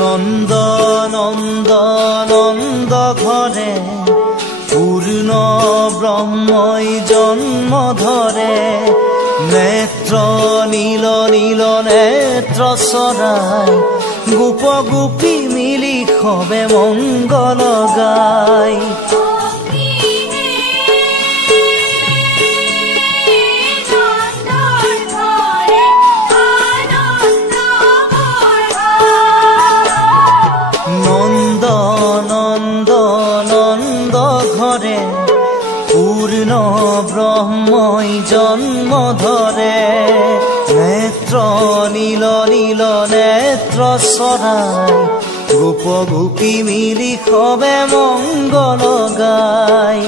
নন্দ নন্দ নন্দ ঘরে পূর্ণ ব্রহ্মই জন্ম ধরে নেত্র নীল নীল নেত্র সরাই গোপ গোপী মিলি খবে মঙ্গল গাই নন্দ নন্দ নন্দ ঘরে পূর্ণ ব্রহ্মই জন্ম ধরে নেত্র নীল নীল নেত্র সরাই গোপ গোপী মিলি খবে মঙ্গল গাই।